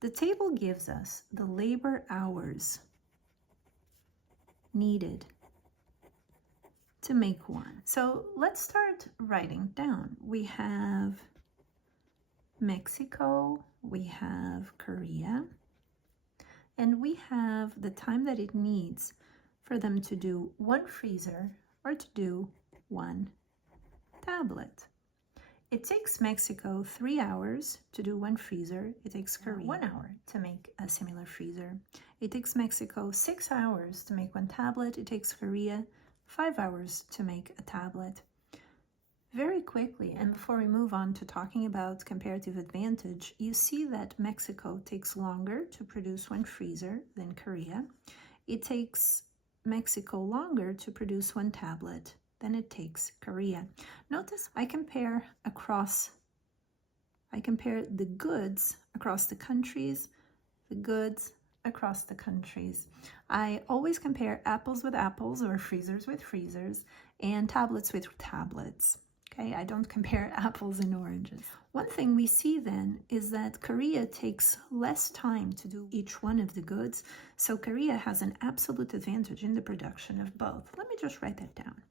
the table gives us the labor hours needed to make one. So let's start writing down. We have Mexico, we have Korea, and we have the time that it needs for them to do one freezer or to do one tablet. It takes Mexico 3 hours to do one freezer. It takes Korea 1 hour to make a similar freezer. It takes Mexico 6 hours to make one tablet. It takes Korea 5 hours to make a tablet. Very quickly, and before we move on to talking about comparative advantage, you see that Mexico takes longer to produce one freezer than Korea. It takes Mexico longer to produce one tablet than it takes Korea. Notice I compare the goods across the countries, I always compare apples with apples or freezers with freezers and tablets with tablets. Okay, I don't compare apples and oranges. One thing we see then is that Korea takes less time to do each one of the goods, so Korea has an absolute advantage in the production of both. Let me just write that down.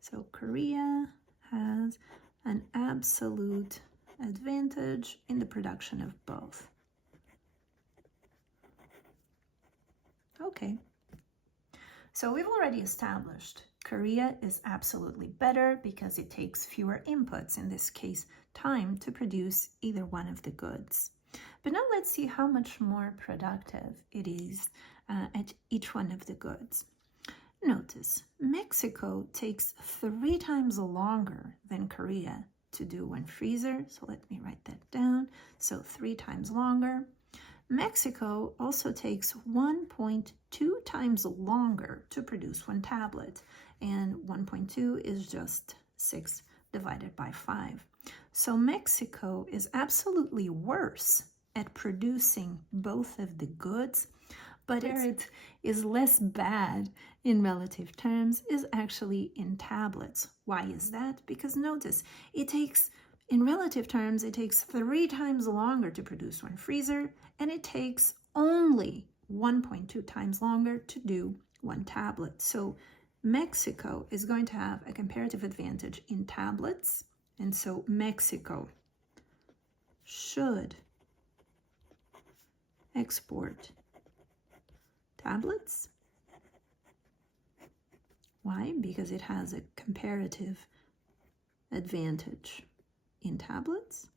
So Korea has an absolute advantage in the production of both. Okay, so we've already established Korea is absolutely better because it takes fewer inputs, in this case time, to produce either one of the goods. But now let's see how much more productive it is at each one of the goods. Notice, Mexico takes 3 times longer than Korea to do one freezer, so let me write that down. So 3 times longer. Mexico also takes 1.2 times longer to produce one tablet, and 1.2 is just 6 divided by 5. So Mexico is absolutely worse at producing both of the goods, but it is less bad in relative terms is actually in tablets. Why is that? Because notice, in relative terms, it takes 3 times longer to produce one freezer, and it takes only 1.2 times longer to do one tablet. So Mexico is going to have a comparative advantage in tablets, and so Mexico should export tablets. Why? Because it has a comparative advantage in tablets.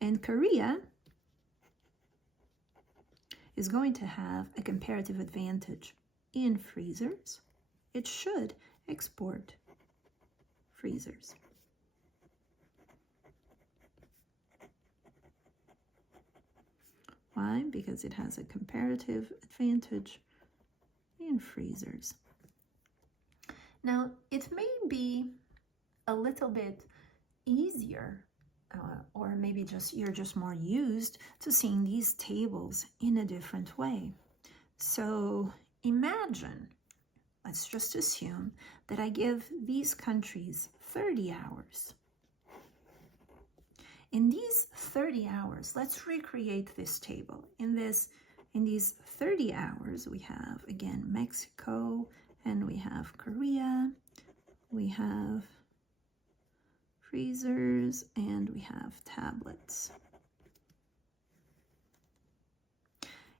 And Korea is going to have a comparative advantage in freezers. It should export freezers. Why? Because it has a comparative advantage in freezers. Now, it may be a little bit easier, or maybe you're just more used to seeing these tables in a different way. So imagine, let's just assume that I give these countries 30 hours. In these 30 hours, let's recreate this table. In these 30 hours, we have, again, Mexico, and we have Korea, we have freezers, and we have tablets.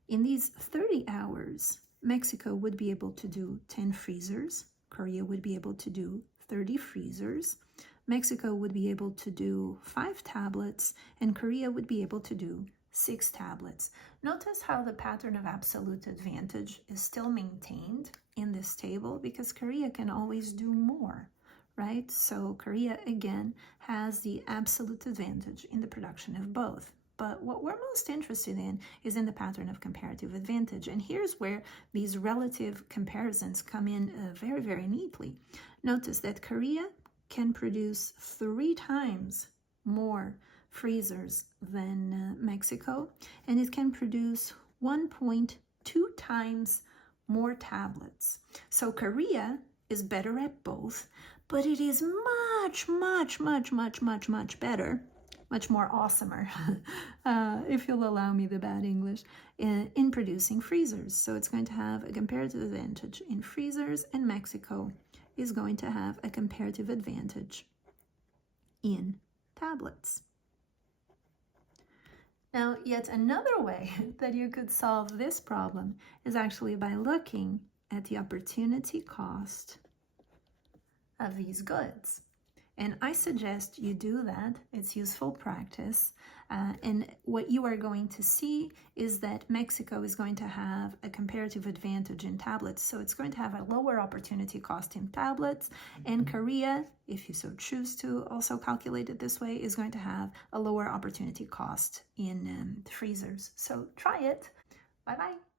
In these 30 hours, Mexico would be able to do 10 freezers, Korea would be able to do 30 freezers, Mexico would be able to do 5 tablets, and Korea would be able to do 6 tablets. Notice how the pattern of absolute advantage is still maintained in this table because Korea can always do more, right? So Korea, again, has the absolute advantage in the production of both. But what we're most interested in is in the pattern of comparative advantage. And here's where these relative comparisons come in very, very neatly. Notice that Korea can produce 3 times more freezers than Mexico, and it can produce 1.2 times more tablets. So Korea is better at both, but it is much, much, much, much, much, much better much more awesomer, if you'll allow me the bad English, in producing freezers. So it's going to have a comparative advantage in freezers, and Mexico is going to have a comparative advantage in tablets. Now, yet another way that you could solve this problem is actually by looking at the opportunity cost of these goods. And I suggest you do that. It's useful practice. And what you are going to see is that Mexico is going to have a comparative advantage in tablets. So it's going to have a lower opportunity cost in tablets. And Korea, if you so choose to also calculate it this way, is going to have a lower opportunity cost in freezers. So try it. Bye-bye.